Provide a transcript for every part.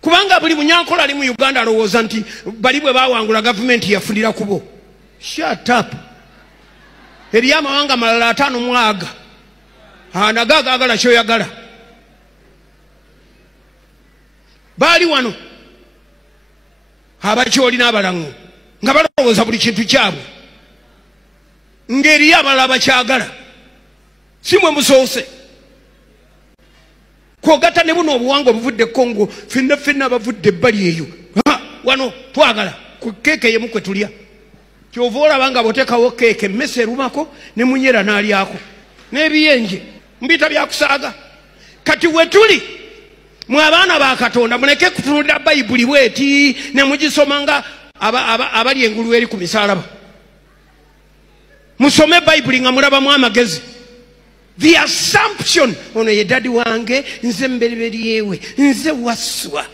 Kubanga buli munyankola ali mu Uganda alowooza nti bali bwe bawangula gavumenti yafulira kubo. Shut up. Eriyo amawanga malala 5 mwaga. Nagagagala kyoyagala. Baali wano abakyoli n'abalango nga balowooza buli kintu kyabwe ng'eriyo abalala bakyagala. Si mwe musoose kwogata ne buno obuwangwa obuvudde Congo ffenna abavudde ebbali eyo wano twagala ku keeke yemu kwe tulya. Kyova olaba nga bw'oteekawo keeke emmese erumako ne munyera n'alyako n'ebiyenje mbita byakusaaga. Kati we tuli mwe abaana ba Katonda muleke kutunulira Bayibuli bweti ne mugisoma nga abali engulu eri ku misaalaba. Musome Bayibuli nga mulabamu amagezi. The assumption ono ye dadi wange nze mberiberi yewe nze waswa.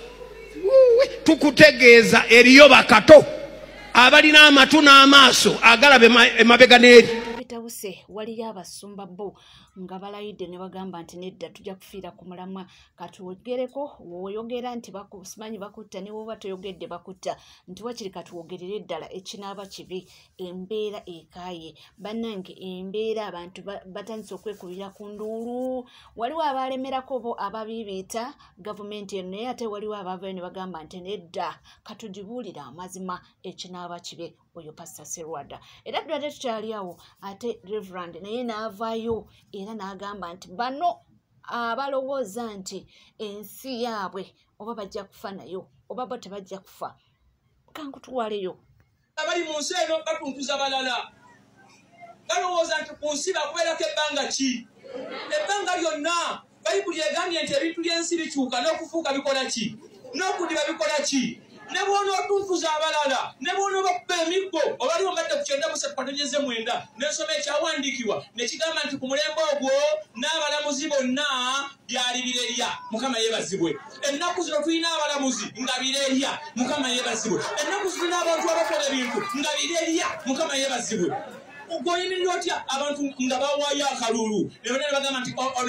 Tukutegeeza eriyo bakato abalina amatu n'amaaso agalaba emabega n'eri. Bitawuse waliyo abasumba bo nga balayidde ne bagamba nti nedda tujja kufiira ku mulamwa. Katuwogereko woyogera nti simanyi bakutta ne woba toyogedde bakutta nti wakiri katuwogerere ddala ekinaaba kibi embeera ekaaye. Bannange embeera abantu batandise okwekubira ku nduulu. Waliwo abalemerako bo ababibiita gavumenti eno naye ate waliwo abavayo ne bagamba nti nedda katugibuulira amazima ekinaaba kibi. Oyo Pastor Serwada era ddala tukyali awo ate Reverend naye n'avaayo era n'agamba nti bano abalowooza nti ensi yaabwe oba bajja kufa nayo oba bo tebajja kufa kankutuwaleyo. Abali mu nsi eno batuntuza balala balowooza nti ku nsi bakubeerako ebbanga ki? Ebbanga lyonna Bayibuli egambye nti ebintu by'ensi bikyuka n'okufuuka bikola ki? N'okudiba bikola ki? Ne bw'ona otuntuza abalala ne bw'ona bakuba emiggo obaliwo mbadde ku 9:9 n'ensoma ekyawandiikibwa ne kigamba nti ku mulembe ogwo n'abalamuzi bonna byali birerya. Mukama yeebazibwe. Ennaku zino tulina abalamuzi nga birerya. Mukama yeebazibwe. Ennaku zino tulina abantu abakola ebintu nga birerya. Mukama yeebazibwe. Ugoyimirira otya abantu nga bawaayo akalulu ne bagamba nti ono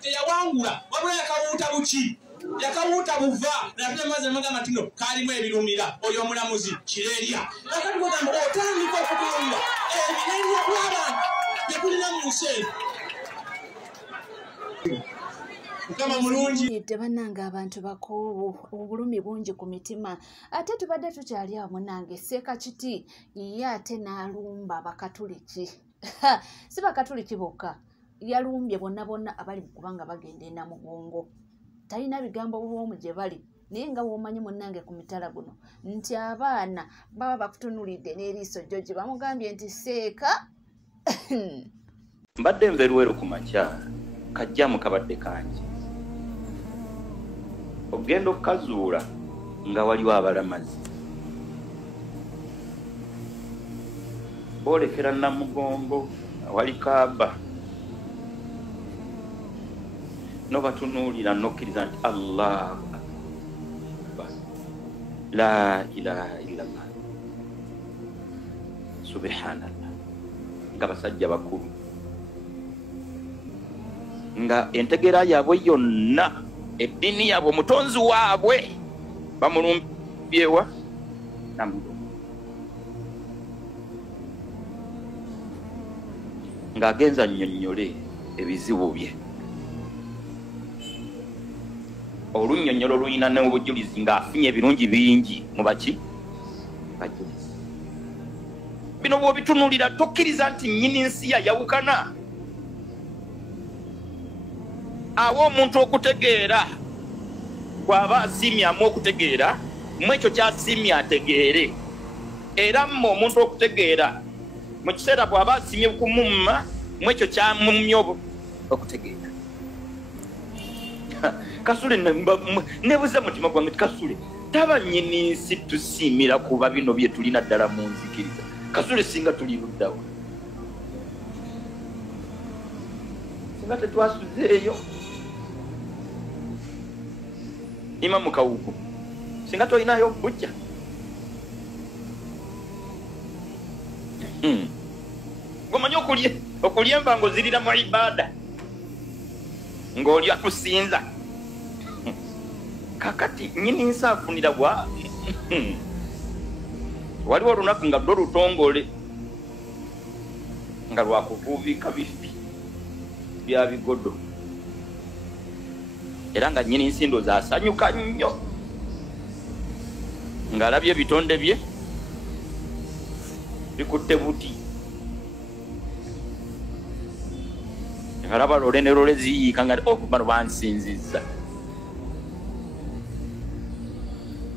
teyawangula wabula yakawuuta buki? Yakawuuta buva na maze magamba tino kalimu ebirumira oyo omulamuzi kirerya. Akati bagamba otandika okugenda ebirerya by'abantu byetulina mu nsi. Mukama mulungi. Bannange abantu bakoowu obulumi bungi ku mitima. Ate tubadde tukyali awo munange Seeka Kiti ye ate n'alumba Bakatuliki. Si Bakatuliki bokka yalumbye bonna abali mu kubanga bagenda e Namugongo. Talina bigambo bw'omu gye bali naye nga w'omanyi munnange ku mitala guno nti abaana baba bakutunulidde n'eriiso jjo gye bamugambye nti Seeka. Mbadde nveruweru ku makya kajjamu kabadde kangi ogenda okukazuula nga waliwo abalamazi boolekera Namugongo awali Kaaba no batunuulira nokkiriza nti Allahu Akbar la ilaha illallah subhanallah nga basajja bakulu nga entegeera yaabwe yonna eddiini yaabwe omutonzi waabwe bamulumbyewa Namugongo ng'agenza nnyonnyole ebizibu bye. Olunnyonnyolo luyina n'obujulizi ng'afunye ebirungi bingi mu baki bajulizi. Bino bw'obitunulira tokkiriza nti nnyini nsi yayawukana. Awo omuntu okutegeera bw'aba asiimyamu okutegeera mu ekyo ky'asiimye ategeere. Era mu omuntu okutegeera mu kiseera bw'aba asiimye kumumma mu ekyo kyamumye okutegeera. Kasule nebuza mutima gwange Kasule taba nnyini nsi tusiimira kuba bino bye tulina ddala mu nzikiriza. Kasule singa tuli luddawa singa tetwasuzeeyo Imamu Kawuku singa tolinayo bujja gomanyi okulya embango zirira mu ibada ng'olya kusinza kakati nyini nsafunira bwa waliwo olunaku nga lwo lutongole nga lwakuvuubika bifi bya bigodo era nga nyini nsindo zasanyuka nnyo ng'alabye ebitonde bye bikutte buti ngalaba lole ne lole ziyiika nga bano bansinzizza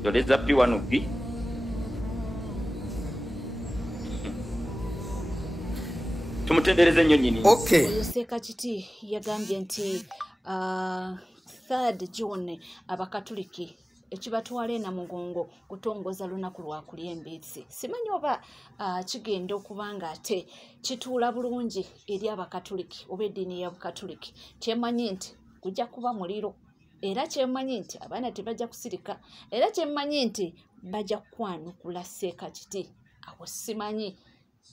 loleza P1B tumutendereze nnyo nyini. Oyo Ssekakiti yagambye nti 3 June abakatuliki ekibatwala ena mugongo kutongoza lunaku lwakuli embitsi. Simanyi oba kigenda okuba nga ate kituula bulungi eri abakatuliki oba eddiini ya bukatuliki. Kyemanyi nti kujja kuba muliro era kyemanyi nti abaana tebajja kusirika era kyemanyi nti bajja kwanukula Ssekakiti.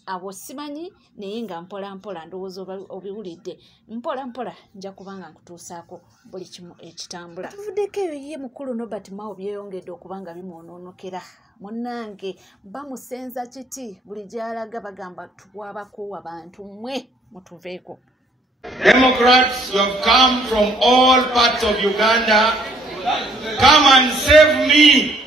Abo simanyi naye nga mpola mpola ndowooza obiwulidde mpola mpola nja kubanga nkutuusaako buli kimu ekitambula. Tuvuddeko eyo ye mukulu Nobert Mao byeyongedde okubanga bimwonoonokera munnange bamusenza kiti buli gy'alaga bagamba twabako abantu mmwe mutuveeko. Democrats who have come from all parts of Uganda, come and save me.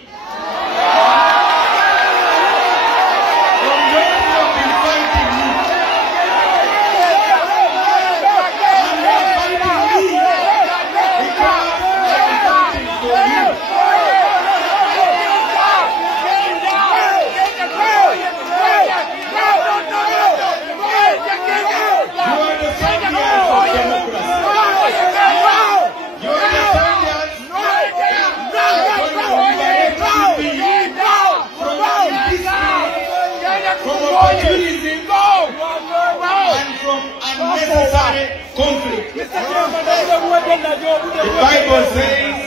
The Bible says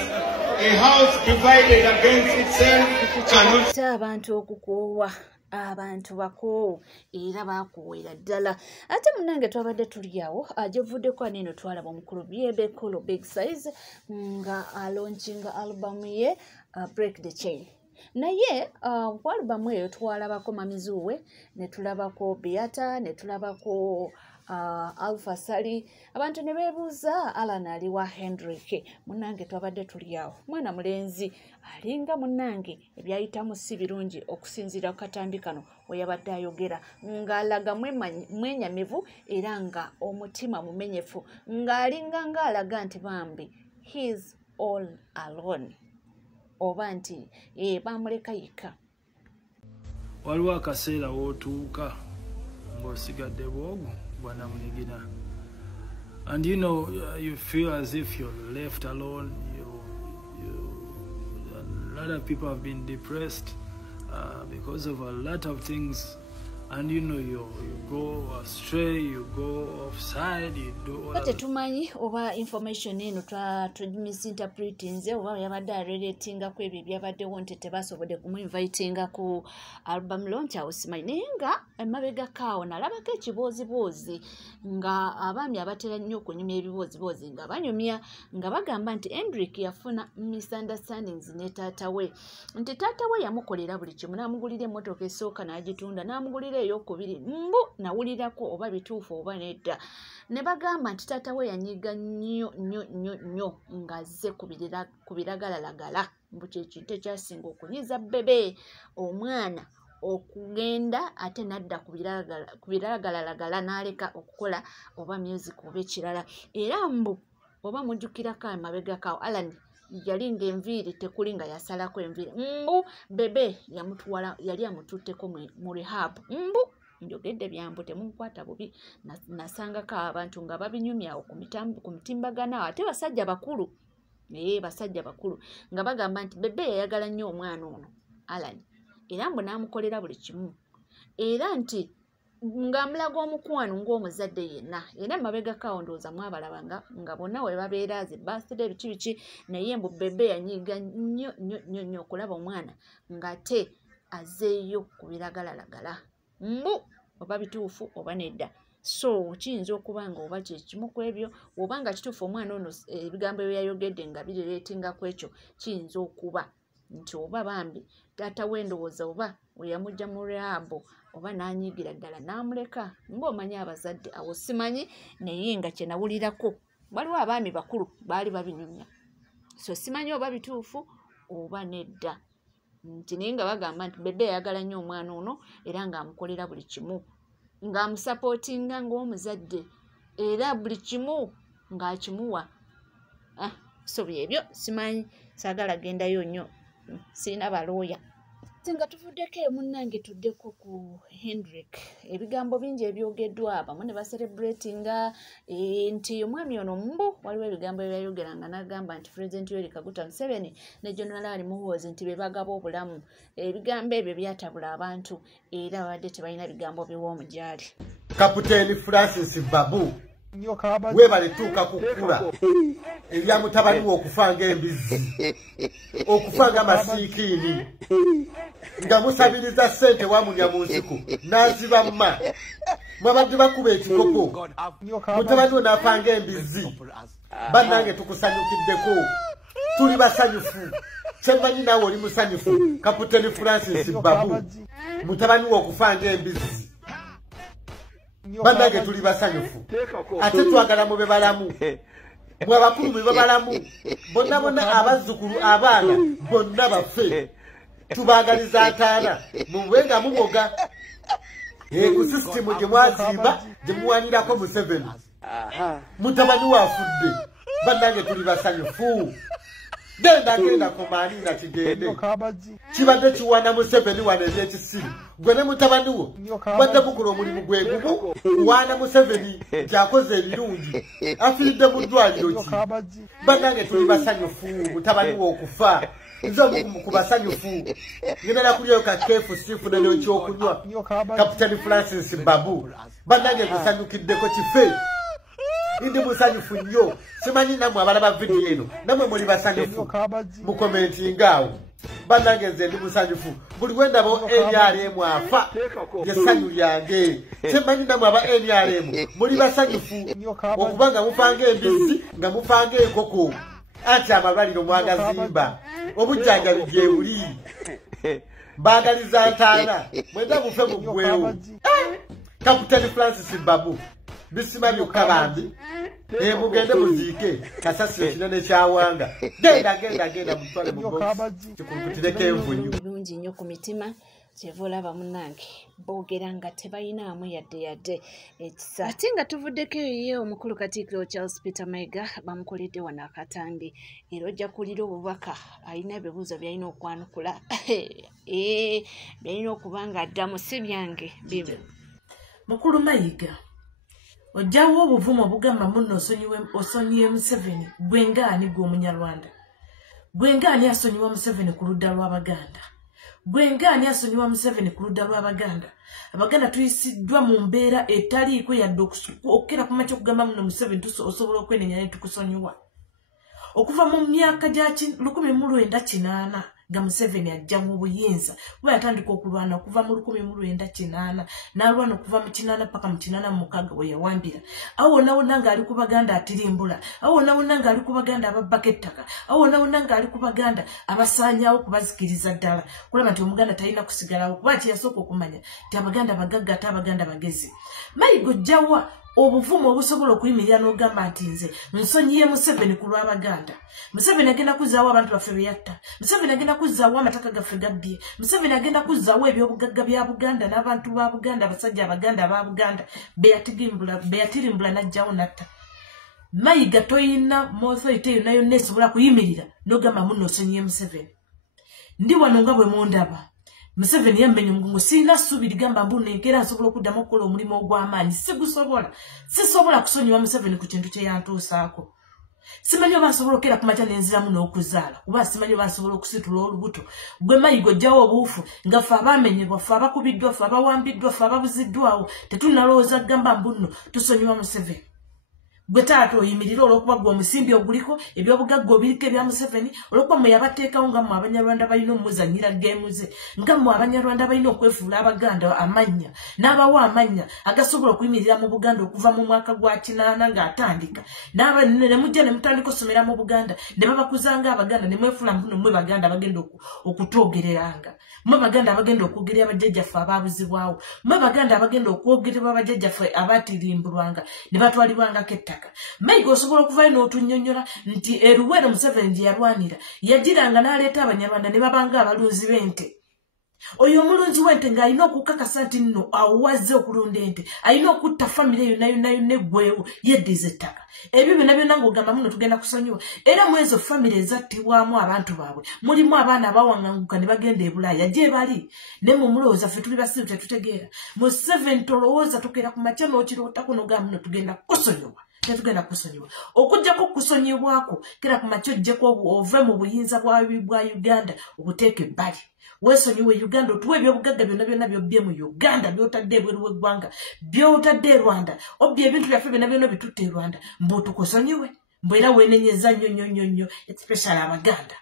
a house divided against itself cannot. Abantu okukoowa abantu bakoowu era bakuweera ddala. Ate munnange twabadde tuli awo agyevvuddeko aneeno twalaba omukulu Byebe Kolo Big Size nga alaunchinga albamu ye Break the Chain. Naye albamu eyo twalabako Mamizuwe ne tulabako Beata ne tulabako Alpha Sali. Abantu ne beebuuza Alan ali wa Hendrick. Munnange twabadde tuli awo mwana mulenzi alinga munnange ebyayitamu si birungi okusinziira ku katambi kano we yabadde ayogera ng'alaga mwenyamivu era nga omutima mumenyefu ng'alinga ng'alaga nti bambi he's all alone oba nti bamuleka yekka. Waliwo akaseera wootuuka ng'osigadde bwogu bwana munigina, and you know you feel as if you're left alone. A lot of people have been depressed because of a lot of things, and you know you go astray, you go offside, you do all. But tumanyi oba information eno misinterpretinze oba yabadde relatinga ku ebyo byabadde wonte tebasobodde kumuinvitinga ku album launch awo simanyi naye nga emabega kaawo nalabako ekibooziboozi nga abaami abatera nnyo okunyumya ebibooziboozi nga banyumya nga bagamba nti Hendrick yafuna misunderstandings ne taata we nti taata we yamukolera buli kimu n'amugulira emmotoka esooka n'agitunda n'amugulira ey'okubiri mbu nawulirako oba bituufu oba nedda ne bagamba nti taata we yanyiga nnyo ng'azze ku biragalalagala mbu kyekintu ekyasinga okunyiza bebe omwana okugenda ate nadda ku biragalalagala n'aleka okukola oba music oba ekirala era mbu oba mujjukirako amabegako Alan yalinga enviiri tekuli nga yasalako enviiri mbu bebe yamutwala yali amututteko mu rehab mbu njogedde byambu temunkwata bubi nasangako abantu nga babinyumya ku mitimbagano ate basajja bakulu basajja bakulu nga bagamba nti bebe yayagala nnyo omwana ono Alan era mbu n'amukolera buli kimu era nti ng'amulaga omukwano ng'omuzadde yenna era mabega kawo ndowooza mwabalabanga nga bonna we babeera zi birthday biki naye mbu bebe yanyiga nnyo okulaba omwana ng'ate azeeyo ku biragalalagala mbu oba bituufu oba nedda so kiyinza okuba nga oba kyekimu ku ebyo oba nga kituufu omwana ono ebigambo ebyo yayogedde nga bireetingako ekyo kiyinza okuba nti oba bambi taata wendowooza oba weyamujja mu rehabo oba n'anyiigira ddala n'amuleka ng'omanyi abazadde awo simanyi naye nga kye nawulirako waliwo abaami bakulu baali babinyonya so simanyi oba bituufu oba nedda nti naye nga bagamba nti bebe yayagala nnyo omwana ono era ng'amukolera buli kimu ng'amusapootinga ng'omuzadde era buli kimu ng'akimuwa so byebyo simanyi saagala gendayo nnyo sirina balooya nga tuvuddeko munnange tuddeko ku Hendrick ebigambo bingi ebyogeddwa abamu ne baselebratinga nti omwami ono mbu waliwo ebigambo ebyayogeranga n'agamba nti President Yoweri Kaguta Museveni ne General Ali Muhoozi nti be bagaba obulamu ebigambo ebyo byatabula abantu era babadde tebalina bigambo biw'omugyali. Kapiteeni Francis Babu webale tuuka kukula ebya mutabani we okufa ng'embizi okufa ng'amasiikiini nga musabiriza ssente wamunya mu nsiko n'aziba mma mwabadde bakuba ekikoko mutabani we n'afa ng'embizi bannange tukusanyukiddeko tuli basanyufu kyemmanyi naawe oli musanyufu Kapiteeni Francis Babu mutabani we okufa ng'embizi bannange tuli basanyufu ate twagala mube balamu mwe abakulu mube balamu bonna bonna abazzukulu abaana bonna baffe tubaagaliza ataana mube nga muboga ku sisitimu gye mwazimba gye muwanirako Museveni mutabani wafudde bannange tuli basanyufu genda komaani na kigende kibadde kiwana Museveni wana ebyekisiru gwe ne mutabani wo badde kukola omulimu gwe gumu wana Museveni kyakoze ebirungi afiridde mu ddwaliro ki bannange tuli basanyufu mutabani wo okufa nze ku basanyufu ngenda kulyayo kakeefu sifuna n'ekyokunywa Kapiteeni Francis Babu bannange kusanyukiddeko kife ndi musanyufu nnyo simanyi namwe abalaba vidiyo eno namwe muli basanyufu mu komenti ngaawo bannange nze ndi musanyufu buli wendaba NRM afa essanyu lyange simanyi namwe aba NRM muli basanyufu okuba nga mufanga embizi nga mufanga enkoko anti amalwaliro mwagazimba obujjanjabi gye buli mbaagaliza ntaana mwenda mufe muggwewo Kapiteeni Francis Babu bisima byokka bambi mugende muziike kasasiro kinene kyawanga genda mutwale mu box kikukutireko envunyu bulungi nnyo ku mitima kyeva olaba munnange boogera nga tebayinaamu yadde ekisa ate nga tuvuddeko ye omukulu Katikkiro Charles Peter Mayiga bamukoledde wano akatambi era ojja kulira obubaka alina ebibuuzo byalina okwanukula byalina okuba nga addamu si byange bibyo. Mukulu Mayiga ojjawo obuvumo obugamba munno osonyiwe Museveni gwengaani gw'Omunyarwanda gwengaani asonyiwa Museveni ku ludda lw'Abaganda gwengaani asonyiwa Museveni ku ludda lw'Abaganda Abaganda tuyisiddwa mu mbeera etaliiko yadde okukera ku makya okugamba munno Museveni osobola okwenenya ne tukusonyiwa okuva mu myaka gya 1980 nga Museveni ajja mu buyinza bwe yatandika okulwana okuva mu 1980 n'alwana okuva mu 80 paka mu 86 bwe yawambira awo nawona nga ali ku Baganda atirimbula awo nawona nga ali ku Baganda ababbaka ettaka awo nawona nga ali ku Baganda abasaanyaawo kubazikiriza ddala kulaba nti Omuganda talina kusigalawo kuba kiyasooka okumanya nti Abaganda bagagga ate Abaganda bagezi. Mayiga ojjawa obuvumo obusobola okuyimirira n'ogamba nti nze nsonyiye Museveni ku lw'Abaganda. Museveni agenda kuzzaawo abantu baffe be yatta. Museveni agenda kuzzaawo amataka gaffe gabbye. Museveni agenda kuzzaawo ebyobugagga bya Buganda n'abantu ba Buganda abasajja Abaganda aba Buganda be yatirimbula n'ajjawo natta. Mayiga toyina authority yonna yonna esobola kuyimirira n'ogamba munno osonyiye Museveni. Ndi wano nga bwe mundaba Museveni yammenye omugongo sirina ssuubi ligamba mbu nenkera nsobola okuddamu okukola omulimu ogw'amaanyi sisobola kusonyiwa Museveni ku kintu kye yantuusaako. Simanyi oba nsobola okera ku makya nenziramu n'okuzaala kuba simanyi oba nsobola okusitula olubuto gwe Mayiga ojjawo obuufu nga ffe abaamenyebwa ffe abakubiddwa ffe abawambiddwa ffe ababuziddwawo tetunalowooza kugamba mbu nno tusonyiwa Museveni. gwe taata oyimirira olwokuba gwe omusimbi oguliko ebyobugagga obiriko ebya Museveni olwokuba mwe yabateekawo nga mmwe Abanyarwanda balina omuzanyira geemu ze nga mmwe Abanyarwanda balina okwefuula Abaganda amannya n'abawa amannya agasobola okuyimirira mu Buganda okuva mu mwaka gwa 8 ng'atandika ne mujja ne mutandika osomera mu Buganda ne babakuzanga Abaganda ne mwefuula mmwe Baganda bagenda okutwogereranga mmwe Baganda abagenda okwogerera abajjajjaffe abaabuzibwawo mmwe Baganda abagenda okwogerera abajjajjaffe abaatirimbulwanga ne batwalibwangako ettaka Mayiga osobola okuvayo n'otunnyonnyola nti Luwero Museveni gye yalwanira yagiranga n'aleeta Abanyarwanda ne babanga abalunzi b'ente oyo omulunzi w'ente ng'alina okukakasa nti nno awaze okulunda ente alina okutta famire yonna eggweewo yeddiza ettaka ebyo byonna byonna ng'ogamba muno tugenda kusonyiwa era mu ezo famire ezattibwamu abantu baabwe mulimu abaana abawaŋŋanguka ne bagenda e Bulaaya gye bali ne mu mulowooza ffe tuli basiru tetutegeera Museveni tolowooza tukeera ku makya n'okirootako n'ogamba muno tugenda kusonyiwa tetugenda kusonyiwa okujjako kusonyibwako kera ku makya ojjeko ove mu buyinza bwa Uganda obuteeke ebbali weesonyiwe Uganda otuwe ebyobugagga byonna byobbye mu Uganda byotadde ebweru w'eggwanga byotadde e Rwanda obbye ebintu byaffe byonna bitutte e Rwanda mbu tukusonyiwe mbu era weenenyeza nnyo especially Abaganda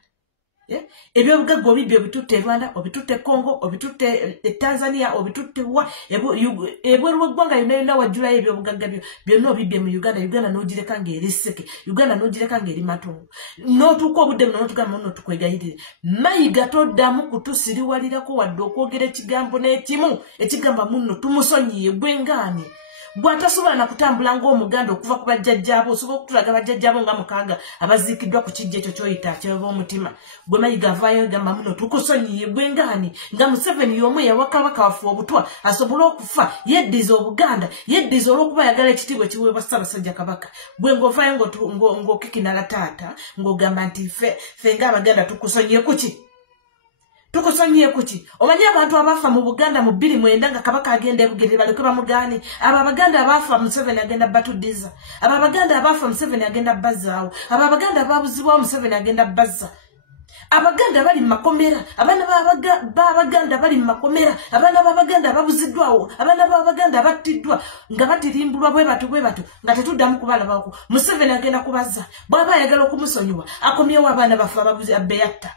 ebyobugagga obibye obitutte e Rwanda obitutte Congo obitutte Tanzania obitutte wa ebweru w'eggwanga yonna wajjulayo ebyobugagga byonna obibye mu Uganda n'ogireka ng'eri sseke Uganda n'ogireka ng'eri matongo n'otuuka obudde buno n'otugamba muno tukwegayirire Mayiga toddamu kutusiriwalirako wadde okwogera ekigambo n'ekimu ekigamba muno tumusonyiye gwe ngaani bw'atasobola na kutambula ng'Omuganda okuva ku bajjajjaabo osobola okutulaga bajjajjaabo nga 6 abaziikiddwa ku kijja ekyo ky'oyita akyeba omutima gwe Mayiga avaayo gamba muno tukusonyiye gwe ngaani nga Museveni y'omu yawa Kabaka waffe obutwa asobole okufa yeddiza Obuganda yeddiza olw'okuba yagala ekitiibwa ekiweebwa Ssaabasajja Kabaka gwe ng'ovaayo ng'okikinala taata ng'ogamba nti ffe ng'Abaganda tukusonyiye kuki tukusonyiye kuki omanyi abantu abafa mu Buganda mu 2009 nga Kabaka agenda ebugere baleke bamugaane abo Abaganda abafa Museveni agenda batuddiza abo Abaganda abafa Museveni agenda bazzaawo abo Abaganda ababuzibwawo Museveni agenda bazza Abaganda bali mu makomera abaana b'Abaganda bali mu makomera abaana b'Abaganda ababuziddwawo abaana b'Abaganda abattiddwa nga batirimbulwa bwe bato nga tetuddamu kubalabako Museveni agenda kubazza bw'aba ayagala okumusonyiwa akomyewo abaana baffe ababuzi abeyatta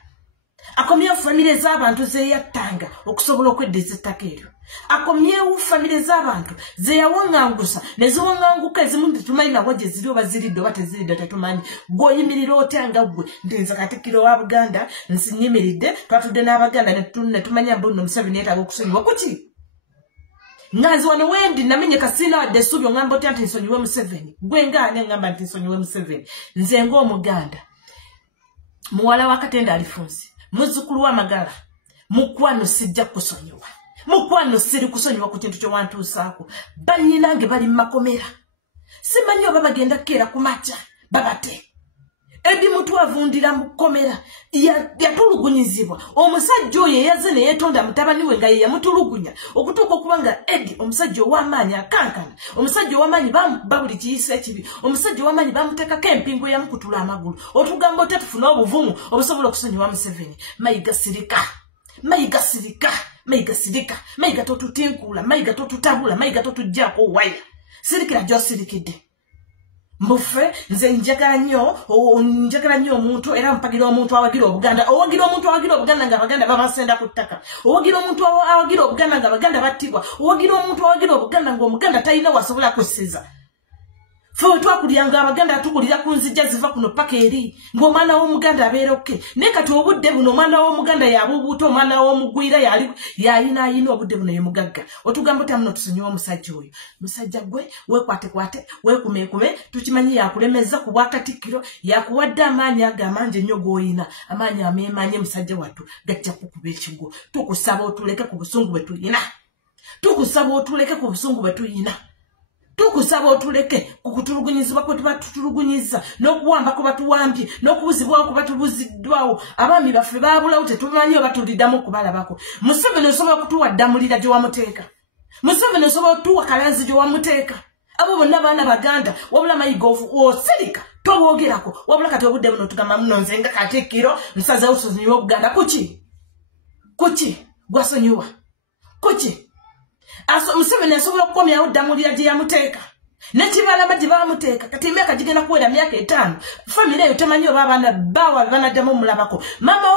akomyewo famire z'abantu zeyattanga okusobola okweddiza ettaka eryo akomyewo famire z'abantu zeyawaŋŋangusa ne ziwaŋŋanguka ezimu tetumanyi nawa gye ziri oba ziridde oba teziridde tetumanyi gw'oyimirira otya nga ggwe nti nze Katikkiro wa Buganda nsinyimiridde twatudde n'Abaganda ne tumanya mbu nno Museveni yeetaaga okusonyiwa kuki nga nze wano wendi namenye kasiina wadde essuubi oŋŋamba otya nti nsonyiwe Museveni gwe ngaani aŋŋamba nti nsonyiwe Museveni nze ng'Omuganda muwala wa Katenda Alifunsi muzzukulu w'Amagala mukwano sijja kusonyiwa mukwano siri kusonyiwa ku kintu kye wantuusaako bannyinange bali mu makomera simanyi oba bagenda kukeera ku makya babate Edi mutu avundira mu komera yatulugunyizibwa omusajja oyo yaze ne yetonda mutabani we nga ye yamutulugunya okutuuka okuba nga Edi omusajja ow'amaanyi akankana omusajja ow'amaanyi babuli kiyisa ekibi omusajja ow'amaanyi bamuteekako empingo eyamukutula amagulu otugamba otya tufune obuvumu obusobola okusonyiwa Museveni Mayiga sirika Mayiga sirika Mayiga sirika Mayiga totutinkuula Mayiga totutabula Mayiga totujjaako waya sirikira gy'osirikidde Muffe nze njagala nnyo omuntu era mpagira omuntu awagira Obuganda owagira omuntu awagira Obuganda nga Abaganda babasenda ku ttaka owagira omuntu awagira Obuganda nga Abaganda battibwa owagira omuntu awagira Obuganda ng'Omuganda talina wasobola kussiza ffe twakulyanga Abaganda tukulira ku nzijja ziva kuno paka eri ng'omwana w'Omuganda abeera oke naye kati obudde buno omwana w'Omuganda yabubuuta omwana w'omugwira yayinaayina obudde buno ye mugagga otugamba otya muno tusonyiwe omusajja oyo musajja gwe weekwatekwate weekumeekume tukimanyi yakulemeza ku Bwakatikkiro yakuwadde amaanyi ago amangi ennyo g'oyina amaanyi ameemanye musajja wattu gajja kukuba ekigo tukusaba otuleke ku busungu bwe tuyina tukusaba otuleke ku busungu bwe tuyina tukusaba otuleke kukutulugunyizibwa kwe tuba tutulugunyiza n'okuwamba kwe batuwambye n'okubuzibwawo kwe batubuziddwawo abaami baffe baabulawo tetumanyi oba tuliddamu okubalabako Museveni osobola kutuwa ddamulira gye wamuteeka Museveni osobola okutuwa kalanzi gye wamuteeka abo bonna baana Baganda wabula Mayiga osirika toboogerako wabula kati obudde buno tugamba muno nze nga Katikkiro nsazeewo tusonyiwe Obuganda kuki gwasonyiwa kuki Museveni asobola okukomyawo ddamulira gye yamuteeka Nekibala baji bamuteka kati emyaka gigenda kuwera myaka 5 family eyo temanyi oba abaana bawa banaddamu mulabako mama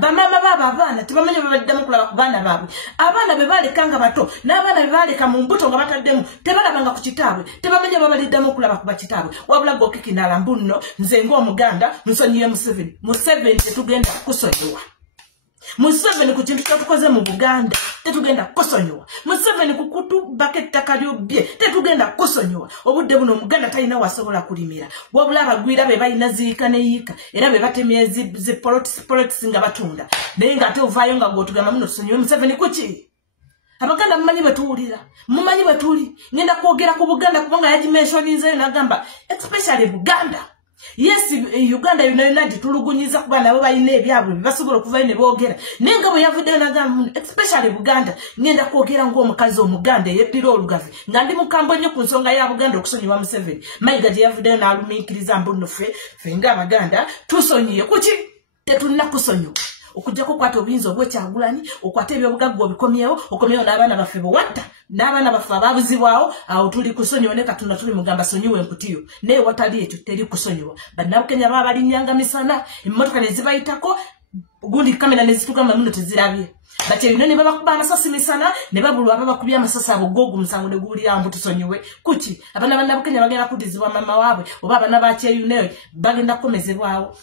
baba abaana tebamanyi oba baddamu kulaba ku baana baabwe abaana be balekanga bato n'abaana be baleka mu mbuto nga bataddemu tebalabanga ku kitaabwe tebamanyi oba baliddamu kulaba ku bakitaabwe wabula gokikinaala mbunno nze ng'omuganda nsonyiye Museveni tetugenda kusonyiwa Museveni ku kintu kyatukoze mu Buganda tetugenda kusonyiwa Museveni ku kutubaka ettaka ly'obbye tetugenda kusonyiwa obudde buno omuganda talina wasobola kulimira wabula abagwira be balina ziika neyiika era be batemye zi politics nga batunda naye ng'ate ovaayo nga gw'otugamba muno tusonyiwe Museveni kuki abaganda mumanyi betuwulira mumanyi betuli ngenda kwogera ku Buganda kubanga yagimensioninzeyo n'agamba especially Buganda. Yes, Uganda United tulugunyiza kuba nabo bayina ebyabwe basobola okuvayo ne boogera nenga bwe yavudde nagamba especially Buganda ngenda kwogera ng'omukazi omuganda yeddira olugavi nga ndi mukambwe nnyo ku nsonga ya Buganda okusonyiwa Museveni mayiga gye yavuddeyo n'alumiikiriza mbuno ffe ng'Abaganda tusonyiye kuki tetulina kusonyiwa okujja kukwata obuyinza obw'Ekyagulanyi okwata ebyobugagga obikomyewo okomyewo n'abaana baffe bewatta n'abaana baffe ababuzibwawo awo tuli kusonyiwa ne Katonda tuli mugamba sonyiwa enkutiyo naye watali ekyo teri kusonyiwa bannabukenya baba balinyanga misana emmotoka ne zibayitako gundi kamera ne zitugamba muno tezirabye bakyerino ne babakuba amasasi misana ne babulwa babakubya amasasi abo gogu musango ne guwulira mbu tusonyiwe kuki abaana bannabukenya bagenda kudizibwa mama waabwe oba abaana bakyeyuneyo bagenda kukomezebwawo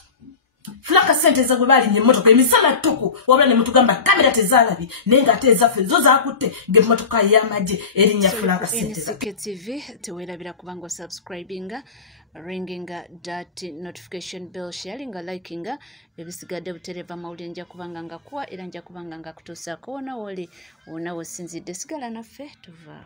Flaka sente za gwebali nye motoka emisana tuku wabula ne mutugamba kamera tezalabi nenga ate ezaffe zo zakutte ng'emmotoka y'amagye erinnya Flaka sente za TV teweerabira kubanga subscribinga ringinga that notification bell sharinga likinga ebisigadde butereva mawulire nja kubanga nga kuwa era nja kubanga nga kutuusaako wona woli wona wesinzidde sigala naffe tuva